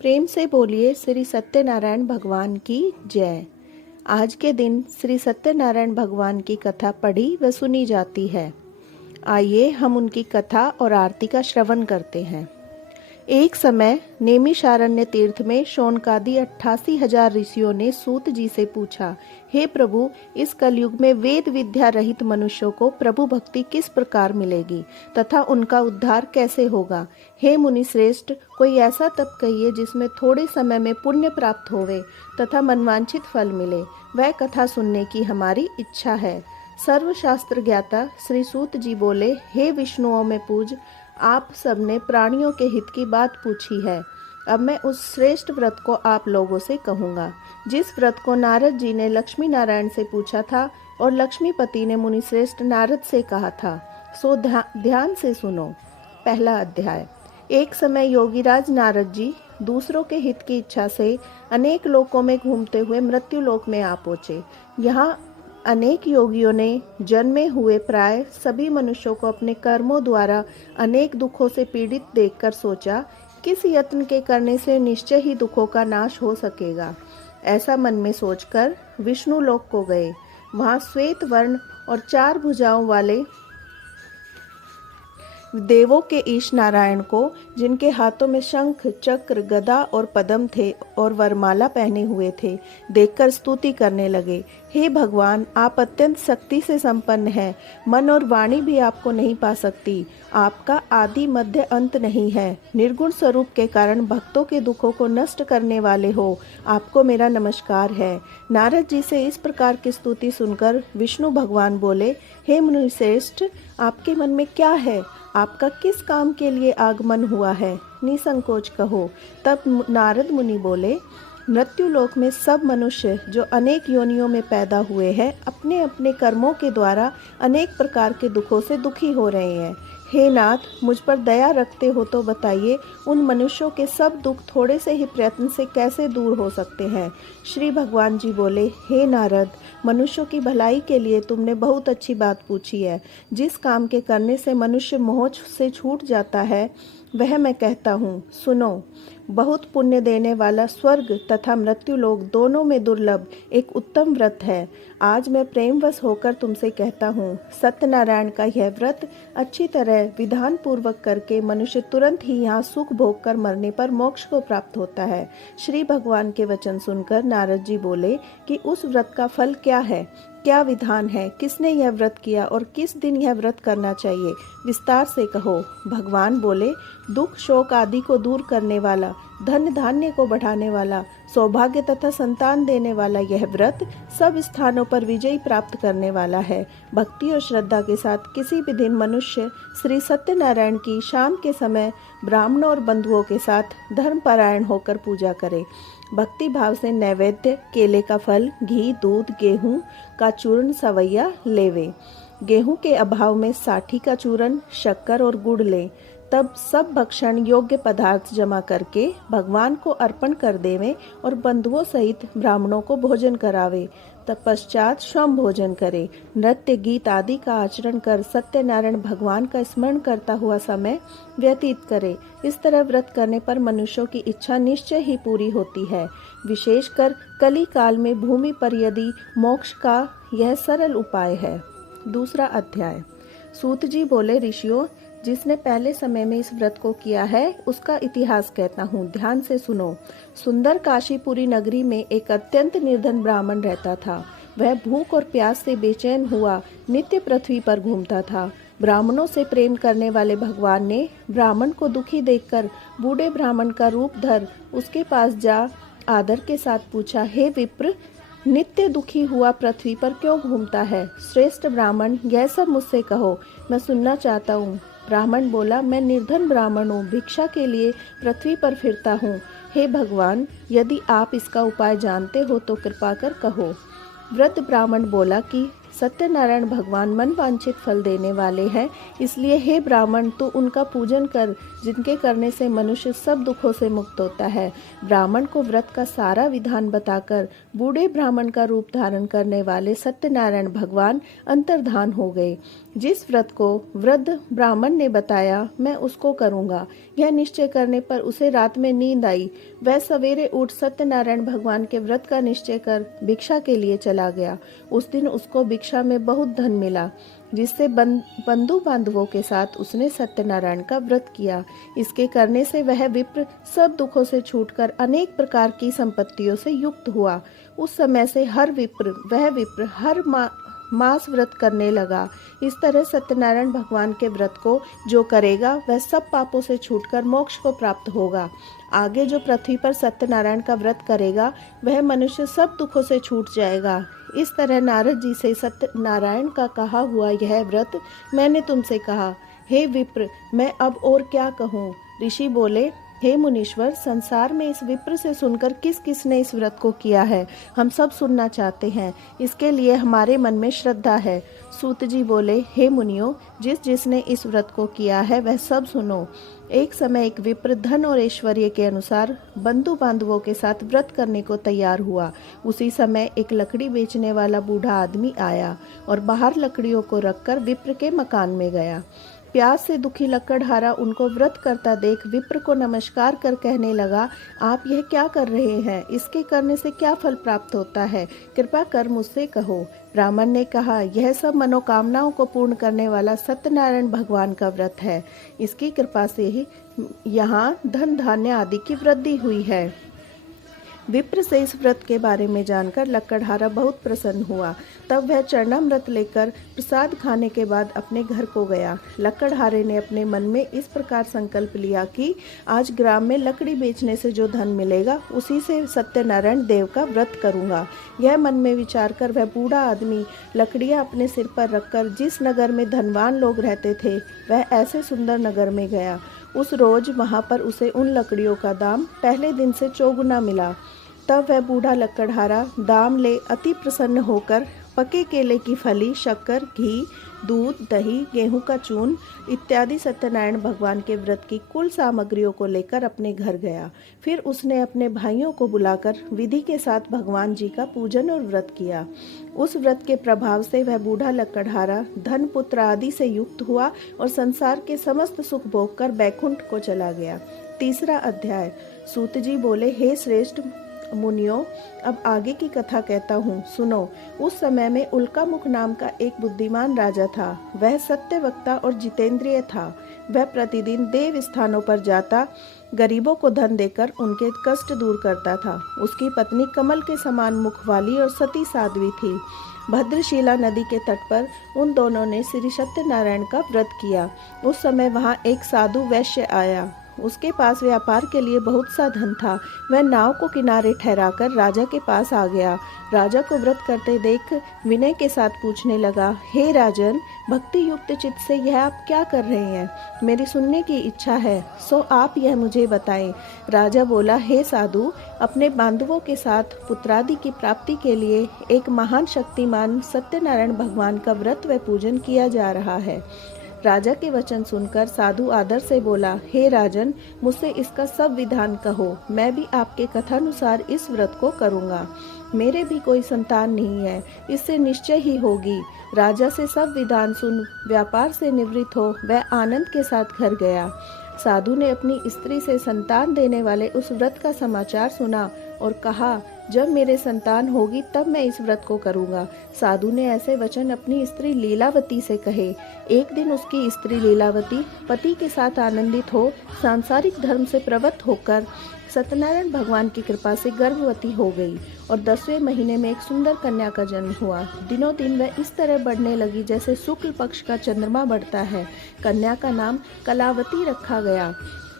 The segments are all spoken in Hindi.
प्रेम से बोलिए श्री सत्यनारायण भगवान की जय। आज के दिन श्री सत्यनारायण भगवान की कथा पढ़ी व सुनी जाती है। आइए हम उनकी कथा और आरती का श्रवण करते हैं। एक समय नेमिषारण्य तीर्थ में शौनकादि 88,000 ऋषियों ने सूत जी से पूछा, हे प्रभु, इस कलयुग में वेद विद्या रहित मनुष्यों को प्रभु भक्ति किस प्रकार मिलेगी तथा उनका उद्धार कैसे होगा। हे मुनि श्रेष्ठ, कोई ऐसा तप कहिए जिसमें थोड़े समय में पुण्य प्राप्त होवे तथा मनवांछित फल मिले। वह कथा सुनने की हमारी इच्छा है। सर्वशास्त्र ज्ञाता श्री सूत जी बोले, हे विष्णुओं में पूज, आप सबने प्राणियों के हित की बात पूछी है। अब मैं उस श्रेष्ठ व्रत को आप लोगों से कहूँगा, जिस व्रत को नारद जी ने लक्ष्मी नारायण से पूछा था और लक्ष्मीपति ने मुनि श्रेष्ठ नारद से कहा था। सो ध्यान से सुनो। पहला अध्याय। एक समय योगीराज नारद जी दूसरों के हित की इच्छा से अनेक लोकों में घूमते हुए मृत्यु लोक में आ पहुँचे। यहाँ अनेक योगियों ने जन्मे हुए प्राय सभी मनुष्यों को अपने कर्मों द्वारा अनेक दुखों से पीड़ित देखकर सोचा, किस यत्न के करने से निश्चय ही दुखों का नाश हो सकेगा। ऐसा मन में सोचकर विष्णु लोक को गए। वहाँ श्वेत वर्ण और 4 भुजाओं वाले देवों के ईश नारायण को, जिनके हाथों में शंख, चक्र, गदा और पद्म थे और वरमाला पहने हुए थे, देखकर स्तुति करने लगे। हे भगवान, आप अत्यंत शक्ति से संपन्न हैं। मन और वाणी भी आपको नहीं पा सकती। आपका आदि मध्य अंत नहीं है। निर्गुण स्वरूप के कारण भक्तों के दुखों को नष्ट करने वाले हो, आपको मेरा नमस्कार है। नारद जी से इस प्रकार की स्तुति सुनकर विष्णु भगवान बोले, हे मुनिश्रेष्ठ, आपके मन में क्या है? आपका किस काम के लिए आगमन हुआ है? निसंकोच कहो। तब नारद मुनि बोले, मृत्यु लोक में सब मनुष्य जो अनेक योनियों में पैदा हुए हैं, अपने अपने कर्मों के द्वारा अनेक प्रकार के दुखों से दुखी हो रहे हैं। हे नाथ, मुझ पर दया रखते हो तो बताइए, उन मनुष्यों के सब दुख थोड़े से ही प्रयत्न से कैसे दूर हो सकते हैं? श्री भगवान जी बोले, हे नारद, मनुष्यों की भलाई के लिए तुमने बहुत अच्छी बात पूछी है। जिस काम के करने से मनुष्य मोह से छूट जाता है, वह मैं कहता हूँ, सुनो। बहुत पुण्य देने वाला स्वर्ग तथा मृत्यु लोक दोनों में दुर्लभ एक उत्तम व्रत है। आज मैं प्रेमवश होकर तुमसे कहता हूँ, सत्यनारायण का यह व्रत अच्छी तरह विधान पूर्वक करके मनुष्य तुरंत ही यहाँ सुख भोग कर मरने पर मोक्ष को प्राप्त होता है। श्री भगवान के वचन सुनकर नारद जी बोले कि उस व्रत का फल क्या है, क्या विधान है, किसने यह व्रत किया और किस दिन यह व्रत करना चाहिए, विस्तार से कहो। भगवान बोले, दुख शोक आदि को दूर करने वाला, धन धान्य को बढ़ाने वाला, सौभाग्य तथा संतान देने वाला यह व्रत सब स्थानों पर विजय प्राप्त करने वाला है। भक्ति और श्रद्धा के साथ किसी भी दिन मनुष्य श्री सत्यनारायण की शाम के समय ब्राह्मणों और बंधुओं के साथ धर्मपरायण होकर पूजा करे। भक्ति भाव से नैवेद्य, केले का फल, घी, दूध, गेहूं का चूर्ण सवैया लेवे। गेहूं के अभाव में साठी का चूर्ण, शक्कर और गुड़ ले। तब सब भक्षण योग्य पदार्थ जमा करके भगवान को अर्पण कर देवे और बंधुओं सहित ब्राह्मणों को भोजन करावे। तत्पश्चात स्वयं भोजन करे। नृत्य गीत आदि का आचरण कर सत्यनारायण भगवान का स्मरण करता हुआ समय व्यतीत करे। इस तरह व्रत करने पर मनुष्यों की इच्छा निश्चय ही पूरी होती है। विशेषकर कली काल में भूमि पर यदि मोक्ष का यह सरल उपाय है। दूसरा अध्याय। सूत जी बोले, ऋषियों, जिसने पहले समय में इस व्रत को किया है उसका इतिहास कहता हूँ, ध्यान से सुनो। सुंदर काशीपुरी नगरी में एक अत्यंत निर्धन ब्राह्मण रहता था। वह भूख और प्यास से बेचैन हुआ नित्य पृथ्वी पर घूमता था। ब्राह्मणों से प्रेम करने वाले भगवान ने ब्राह्मण को दुखी देखकर बूढ़े ब्राह्मण का रूप धर उसके पास जा आदर के साथ पूछा, हे विप्र, नित्य दुखी हुआ पृथ्वी पर क्यों घूमता है? श्रेष्ठ ब्राह्मण, यह सब मुझसे कहो, मैं सुनना चाहता हूँ। ब्राह्मण बोला, मैं निर्धन ब्राह्मण हूँ, भिक्षा के लिए पृथ्वी पर फिरता हूँ। हे भगवान, यदि आप इसका उपाय जानते हो तो कृपा कर कहो। वृद्ध ब्राह्मण बोला कि सत्यनारायण भगवान मन वांछित फल देने वाले हैं, इसलिए हे ब्राह्मण, तू उनका पूजन कर, जिनके करने से मनुष्य सब दुखों से मुक्त होता है। ब्राह्मण को व्रत का सारा विधान बताकर बूढ़े ब्राह्मण का रूप धारण करने वाले सत्यनारायण भगवान अंतर्धान हो गए। जिस व्रत को वृद्ध ब्राह्मण ने बताया मैं उसको करूंगा। यह निश्चय करने पर उसे रात में नींद आई। वह सवेरे उठ सत्यनारायण भगवान के व्रत का निश्चय कर भिक्षा के लिए चला गया। उस दिन उसको भिक्षा में बहुत धन मिला, जिससे बंधु बांधवों के साथ उसने सत्यनारायण का व्रत किया। इसके करने से वह विप्र सब दुखों से छूटकर अनेक प्रकार की संपत्तियों से युक्त हुआ। उस समय से वह विप्र हर मास व्रत करने लगा। इस तरह सत्यनारायण भगवान के व्रत को जो करेगा वह सब पापों से छूटकर मोक्ष को प्राप्त होगा। आगे जो पृथ्वी पर सत्यनारायण का व्रत करेगा वह मनुष्य सब दुखों से छूट जाएगा। इस तरह नारद जी से सत्यनारायण का कहा हुआ यह व्रत मैंने तुमसे कहा। हे विप्र, मैं अब और क्या कहूँ। ऋषि बोले, हे मुनीश्वर, संसार में इस विप्र से सुनकर किस किस ने इस व्रत को किया है, हम सब सुनना चाहते हैं। इसके लिए हमारे मन में श्रद्धा है। सूत जी बोले, हे मुनियों, जिसने इस व्रत को किया है वह सब सुनो। एक समय एक विप्र धन और ऐश्वर्य के अनुसार बंधु बांधवों के साथ व्रत करने को तैयार हुआ। उसी समय एक लकड़ी बेचने वाला बूढ़ा आदमी आया और बाहर लकड़ियों को रखकर विप्र के मकान में गया। प्यास से दुखी लकड़हारा उनको व्रत करता देख विप्र को नमस्कार कर कहने लगा, आप यह क्या कर रहे हैं? इसके करने से क्या फल प्राप्त होता है? कृपा कर मुझसे कहो। ब्राह्मण ने कहा, यह सब मनोकामनाओं को पूर्ण करने वाला सत्यनारायण भगवान का व्रत है। इसकी कृपा से ही यहाँ धन धान्य आदि की वृद्धि हुई है। विप्र से इस व्रत के बारे में जानकर लकड़हारा बहुत प्रसन्न हुआ। तब वह चरणामृत लेकर प्रसाद खाने के बाद अपने घर को गया। लकड़हारे ने अपने मन में इस प्रकार संकल्प लिया कि आज ग्राम में लकड़ी बेचने से जो धन मिलेगा उसी से सत्यनारायण देव का व्रत करूंगा। यह मन में विचार कर वह बूढ़ा आदमी लकड़ियां अपने सिर पर रखकर जिस नगर में धनवान लोग रहते थे वह ऐसे सुंदर नगर में गया। उस रोज वहां पर उसे उन लकड़ियों का दाम पहले दिन से चौगुना मिला। तब वह बूढ़ा लकड़हारा दाम ले अति प्रसन्न होकर पके केले की फली, शक्कर, घी, दूध, दही, गेहूं का चून इत्यादि सत्यनारायण भगवान के व्रत की कुल सामग्रियों को लेकर अपने घर गया। फिर उसने अपने भाइयों को बुलाकर विधि के साथ भगवान जी का पूजन और व्रत किया। उस व्रत के प्रभाव से वह बूढ़ा लकड़हारा धन पुत्र आदि से युक्त हुआ और संसार के समस्त सुख भोग कर बैकुंठ को चला गया। तीसरा अध्याय। सूत जी बोले, हे श्रेष्ठ मुनियों, अब आगे की कथा कहता हूँ, सुनो। उस समय में उल्कामुख नाम का एक बुद्धिमान राजा था। वह सत्यवक्ता और जितेंद्रिय था। वह प्रतिदिन देव स्थानों पर जाता, गरीबों को धन देकर उनके कष्ट दूर करता था। उसकी पत्नी कमल के समान मुख वाली और सती साध्वी थी। भद्रशिला नदी के तट पर उन दोनों ने श्री सत्यनारायण का व्रत किया। उस समय वहाँ एक साधु वैश्य आया। उसके पास व्यापार के लिए बहुत सा धन था। वह नाव को किनारे ठहराकर राजा के पास आ गया। राजा को व्रत करते देख विनय के साथ पूछने लगा, हे राजन, भक्ति युक्त चित्त से यह आप क्या कर रहे हैं? मेरी सुनने की इच्छा है, सो आप यह मुझे बताएं। राजा बोला, हे साधु, अपने बांधवों के साथ पुत्रादि की प्राप्ति के लिए एक महान शक्तिमान सत्यनारायण भगवान का व्रत व पूजन किया जा रहा है। राजा के वचन सुनकर साधु आदर से बोला, हे राजन, मुझसे इसका सब विधान कहो। मैं भी आपके कथानुसार इस व्रत को करूँगा। मेरे भी कोई संतान नहीं है, इससे निश्चय ही होगी। राजा से सब विधान सुन व्यापार से निवृत्त हो वह आनंद के साथ घर गया। साधु ने अपनी स्त्री से संतान देने वाले उस व्रत का समाचार सुना और कहा, जब मेरे संतान होगी तब मैं इस व्रत को करूंगा। साधु ने ऐसे वचन अपनी स्त्री लीलावती से कहे। एक दिन उसकी स्त्री लीलावती पति के साथ आनंदित हो सांसारिक धर्म से प्रवृत्त होकर सत्यनारायण भगवान की कृपा से गर्भवती हो गई और 10वें महीने में एक सुंदर कन्या का जन्म हुआ। दिनों दिन वह इस तरह बढ़ने लगी जैसे शुक्ल पक्ष का चंद्रमा बढ़ता है। कन्या का नाम कलावती रखा गया।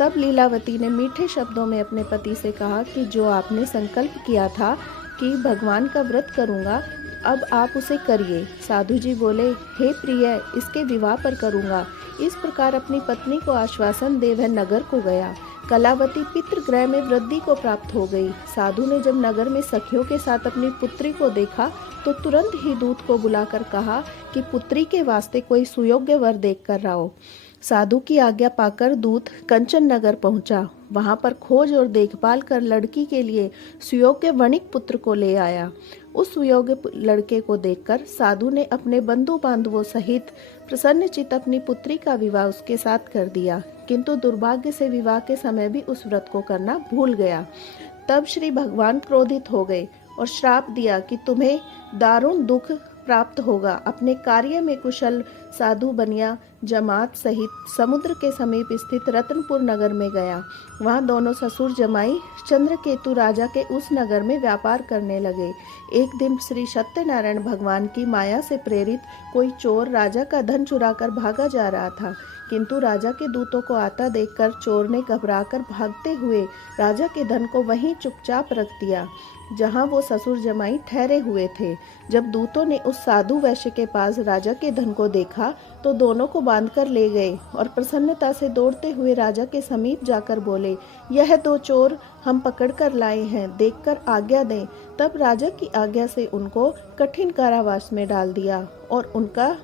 तब लीलावती ने मीठे शब्दों में अपने पति से कहा कि जो आपने संकल्प किया था कि भगवान का व्रत करूंगा, अब आप उसे करिए। साधु जी बोले, हे प्रिय, इसके विवाह पर करूंगा। इस प्रकार अपनी पत्नी को आश्वासन दे वह नगर को गया। कलावती पितृगृह में वृद्धि को प्राप्त हो गई। साधु ने जब नगर में सखियों के साथ अपनी पुत्री को देखा तो तुरंत ही दूत को बुलाकर कहा कि पुत्री के वास्ते कोई सुयोग्य वर देख कर लाओ। साधु की आज्ञा पाकर दूत कंचन नगर पहुंचा। वहां पर खोज और देखभाल कर लड़की के लिए सुयोग्य वणिक पुत्र को ले आया। उस सुयोग्य लड़के को देखकर साधु ने अपने बंधु बांधवों सहित प्रसन्नचित अपनी पुत्री का विवाह उसके साथ कर दिया, किंतु दुर्भाग्य से विवाह के समय भी उस व्रत को करना भूल गया। तब श्री भगवान क्रोधित हो गए और श्राप दिया कि तुम्हें दारुण दुख प्राप्त होगा। अपने कार्य में कुशल साधु बनिया जमात सहित समुद्र के समीप स्थित रत्नपुर नगर में गया। वहां दोनों ससुर जमाई चंद्रकेतु राजा के उस नगर में व्यापार करने लगे। एक दिन श्री सत्यनारायण भगवान की माया से प्रेरित कोई चोर राजा का धन चुराकर भागा जा रहा था, किंतु राजा के दूतों को आता देखकर चोर ने घबराकर भागते हुए राजा के धन को वहीं चुपचाप रख दिया जहां वो ससुर जमाई ठहरे हुए थे। जब दूतों ने उस साधु वैश्य के पास राजा के धन को देखा तो दोनों को बांधकर ले गए और प्रसन्नता से दौड़ते हुए राजा के समीप जाकर बोले, यह दो चोर हम पकड़ कर लाए हैं, देखकर आज्ञा दें। तब राजा की आज्ञा से उनको कठिन कारावास में डाल दिया और उनका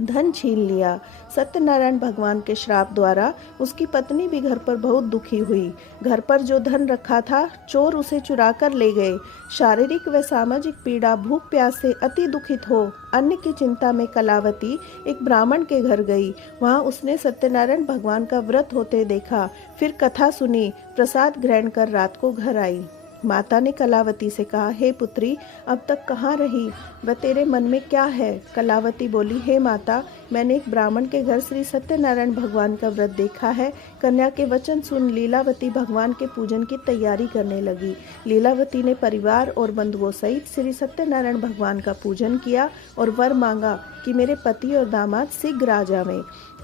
धन छीन लिया। सत्यनारायण भगवान के श्राप द्वारा उसकी पत्नी भी घर पर बहुत दुखी हुई। घर पर जो धन रखा था चोर उसे चुरा कर ले गए। शारीरिक व सामाजिक पीड़ा, भूख प्यास से अति दुखित हो अन्न की चिंता में कलावती एक ब्राह्मण के घर गई। वहां उसने सत्यनारायण भगवान का व्रत होते देखा, फिर कथा सुनी, प्रसाद ग्रहण कर रात को घर आई। माता ने कलावती से कहा, हे पुत्री, अब तक कहाँ रही व तेरे मन में क्या है? कलावती बोली, हे माता, मैंने एक ब्राह्मण के घर श्री सत्यनारायण भगवान का व्रत देखा है। कन्या के वचन सुन लीलावती भगवान के पूजन की तैयारी करने लगी। लीलावती ने परिवार और बंधुओं सहित श्री सत्यनारायण भगवान का पूजन किया और वर मांगा कि मेरे पति और दामाद शीघ्र आ जावें।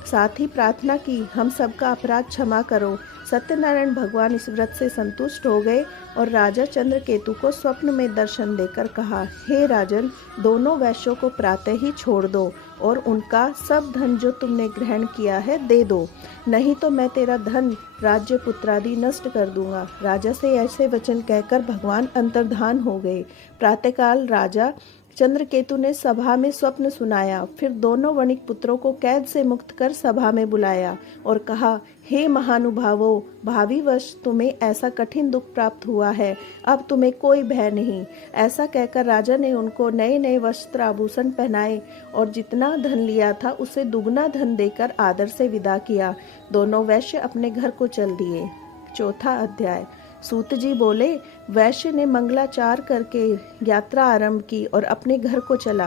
साथ ही प्रार्थना की, हम सबका अपराध क्षमा करो। सत्यनारायण भगवान इस व्रत से संतुष्ट हो गए और राजा चंद्रकेतु को स्वप्न में दर्शन देकर कहा, हे राजन, दोनों वैश्यों को प्रातः ही छोड़ दो और उनका सब धन जो तुमने ग्रहण किया है दे दो, नहीं तो मैं तेरा धन, राज्य, पुत्रादि नष्ट कर दूंगा। राजा से ऐसे वचन कहकर भगवान अंतर्धान हो गए। प्रातःकाल राजा चंद्रकेतु ने सभा में स्वप्न सुनाया। फिर दोनों वणिक पुत्रों को कैद से मुक्त कर सभा में बुलाया और कहा, हे महानुभावों, भावी वर्ष तुम्हें ऐसा कठिन दुख प्राप्त हुआ है, अब तुम्हें कोई भय नहीं। ऐसा कहकर राजा ने उनको नए नए वस्त्र आभूषण पहनाए और जितना धन लिया था उससे दुगना धन देकर आदर से विदा किया। दोनों वैश्य अपने घर को चल दिए। चौथा अध्याय। सूत जी बोले, वैश्य ने मंगलाचार करके यात्रा आरंभ की और अपने घर को चला।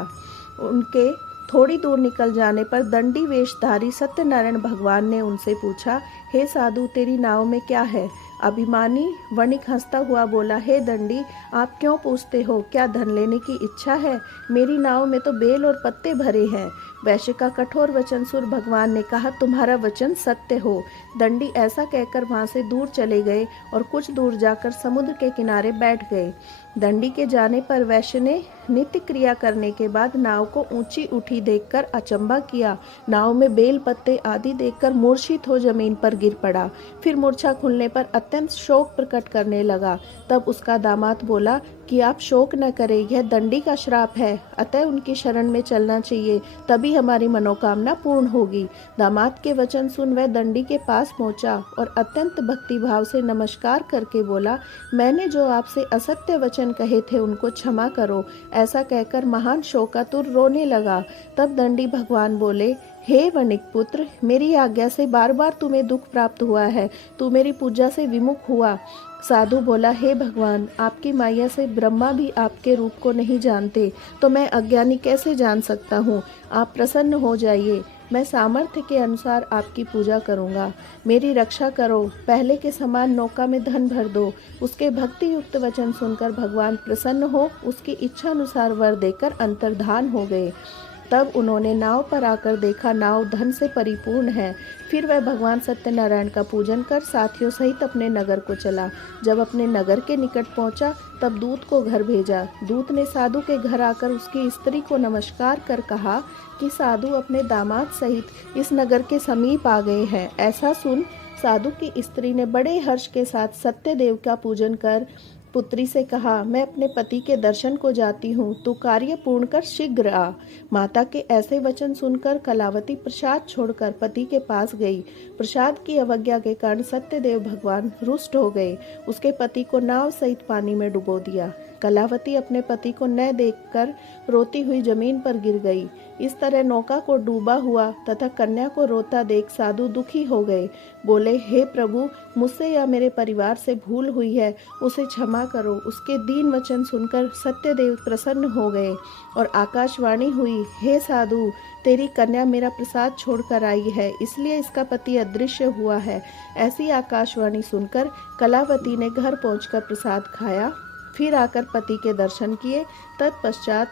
उनके थोड़ी दूर निकल जाने पर दंडी वेशधारी सत्यनारायण भगवान ने उनसे पूछा, हे साधु, तेरी नाव में क्या है? अभिमानी वणिक हंसता हुआ बोला, हे दंडी, आप क्यों पूछते हो? क्या धन लेने की इच्छा है? मेरी नाव में तो बेल और पत्ते भरे हैं। वैश्य का कठोर वचन सुन भगवान ने कहा, तुम्हारा वचन सत्य हो। दंडी ऐसा कहकर वहां से दूर चले गए और कुछ दूर जाकर समुद्र के किनारे बैठ गए। दंडी के जाने पर वैश्य ने नित्य क्रिया करने के बाद नाव को ऊंची उठी देखकर अचंभा किया। नाव में बेल पत्ते आदि देखकर मूर्छित हो जमीन पर गिर पड़ा। फिर मूर्छा खुलने पर अत्यंत शोक प्रकट करने लगा। तब उसका दामाद बोला कि आप शोक न करें, यह दंडी का श्राप है, अतः उनकी शरण में चलना चाहिए, तभी हमारी मनोकामना पूर्ण होगी। दामाद के वचन सुन वह दंडी के पास पहुंचा और अत्यंत भक्तिभाव से नमस्कार करके बोला, मैंने जो आपसे असत्य वचन कहे थे उनको क्षमा करो। ऐसा कहकर महान शोकातुर रोने लगा। तब दंडी भगवान बोले, हे वणिक पुत्र, मेरी आज्ञा से बार बार तुम्हें दुख प्राप्त हुआ है, तू मेरी पूजा से विमुख हुआ। साधु बोला, हे भगवान, आपकी माया से ब्रह्मा भी आपके रूप को नहीं जानते, तो मैं अज्ञानी कैसे जान सकता हूँ? आप प्रसन्न हो जाइए, मैं सामर्थ्य के अनुसार आपकी पूजा करूँगा। मेरी रक्षा करो, पहले के समान नौका में धन भर दो। उसके भक्ति युक्त वचन सुनकर भगवान प्रसन्न हो उसकी इच्छा अनुसार वर देकर अंतर्धान हो गए। तब उन्होंने नाव पर आकर देखा, नाव धन से परिपूर्ण है। फिर वह भगवान सत्यनारायण का पूजन कर साथियों सहित अपने नगर को चला। जब अपने नगर के निकट पहुंचा तब दूत को घर भेजा। दूत ने साधु के घर आकर उसकी स्त्री को नमस्कार कर कहा कि साधु अपने दामाद सहित इस नगर के समीप आ गए हैं। ऐसा सुन साधु की स्त्री ने बड़े हर्ष के साथ सत्यदेव का पूजन कर पुत्री से कहा, मैं अपने पति के दर्शन को जाती हूँ, तू कार्य पूर्ण कर शीघ्र आ। माता के ऐसे वचन सुनकर कलावती प्रसाद छोड़कर पति के पास गई। प्रसाद की अवज्ञा के कारण सत्यदेव भगवान रुष्ट हो गए। उसके पति को नाव सहित पानी में डुबो दिया। कलावती अपने पति को न देखकर रोती हुई जमीन पर गिर गई। इस तरह नौका को डूबा हुआ तथा कन्या को रोता देख साधु दुखी हो गए। बोले, हे प्रभु, मुझसे या मेरे परिवार से भूल हुई है, उसे क्षमा करो। उसके दीन वचन सुनकर सत्यदेव प्रसन्न हो गए और आकाशवाणी हुई, हे साधु, तेरी कन्या मेरा प्रसाद छोड़कर आई है, इसलिए इसका पति अदृश्य हुआ है। ऐसी आकाशवाणी सुनकर कलावती ने घर पहुंचकर प्रसाद खाया, फिर आकर पति के दर्शन किए। तत्पश्चात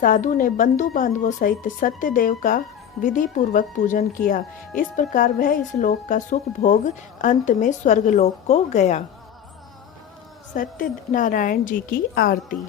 साधु ने बंधु बांधवों सहित सत्यदेव का विधि पूर्वक पूजन किया। इस प्रकार वह इस लोक का सुख भोग अंत में स्वर्गलोक को गया। सत्यनारायण जी की आरती।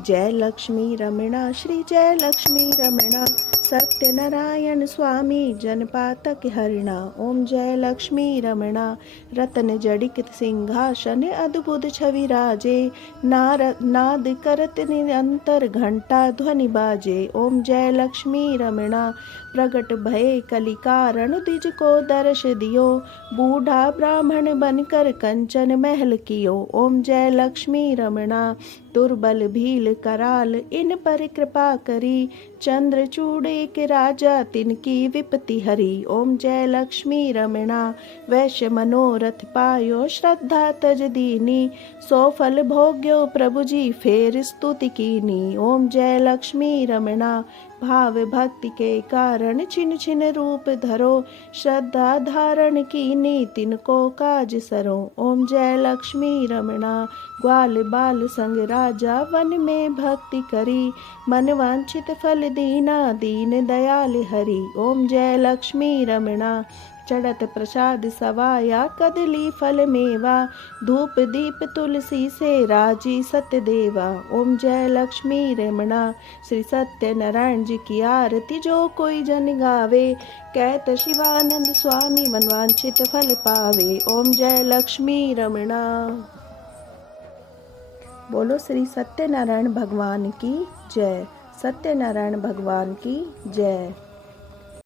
जय लक्ष्मी रमणा, श्री जय लक्ष्मी रमणा, सत्यनारायण स्वामी जनपातक हरिणा। ओम जय लक्ष्मी रमणा, रतन जड़ित सिंहासन अद्भुत छवि राजे, नाद करत निरंतर घंटा ध्वनि बाजे। ओम जय लक्ष्मी रमणा, प्रगट भय कलिकारण द्विज को दर्श दियो, बूढ़ा ब्राह्मण बनकर कंचन महल कियो। ओम जय लक्ष्मी रमणा, दुर्बल भील कराल इन पर कृपा करी, चंद्रचूड़े के राजा तिनकी विपत्ति हरी। ओम जय लक्ष्मी रमणा, वैश्य मनोरथ पायो श्रद्धा तज दीनी, सो फल भोग्यो प्रभु जी फेर स्तुति कीनी। ओम जय लक्ष्मी रमणा, भाव भक्ति के कारण छिन छिन रूप धरो, श्रद्धा धारण कीनी तिनको काज सरो। ओम जय लक्ष्मी रमणा, ग्वाल बाल संग राजा वन में भक्ति करी, मन वांछित फल दीना दीन दयाल हरि। ओम जय लक्ष्मी रमणा, चढ़त प्रसाद सवाया कदली फल मेवा, धूप दीप तुलसी से राजी सत्यदेवा। ओम जय लक्ष्मी रमणा, श्री सत्यनारायण जी की आरती जो कोई जन गावे, कहत शिवानंद स्वामी मनवांछित फल पावे। ओम जय लक्ष्मी रमणा। बोलो श्री सत्यनारायण भगवान की जय। सत्यनारायण भगवान की जय।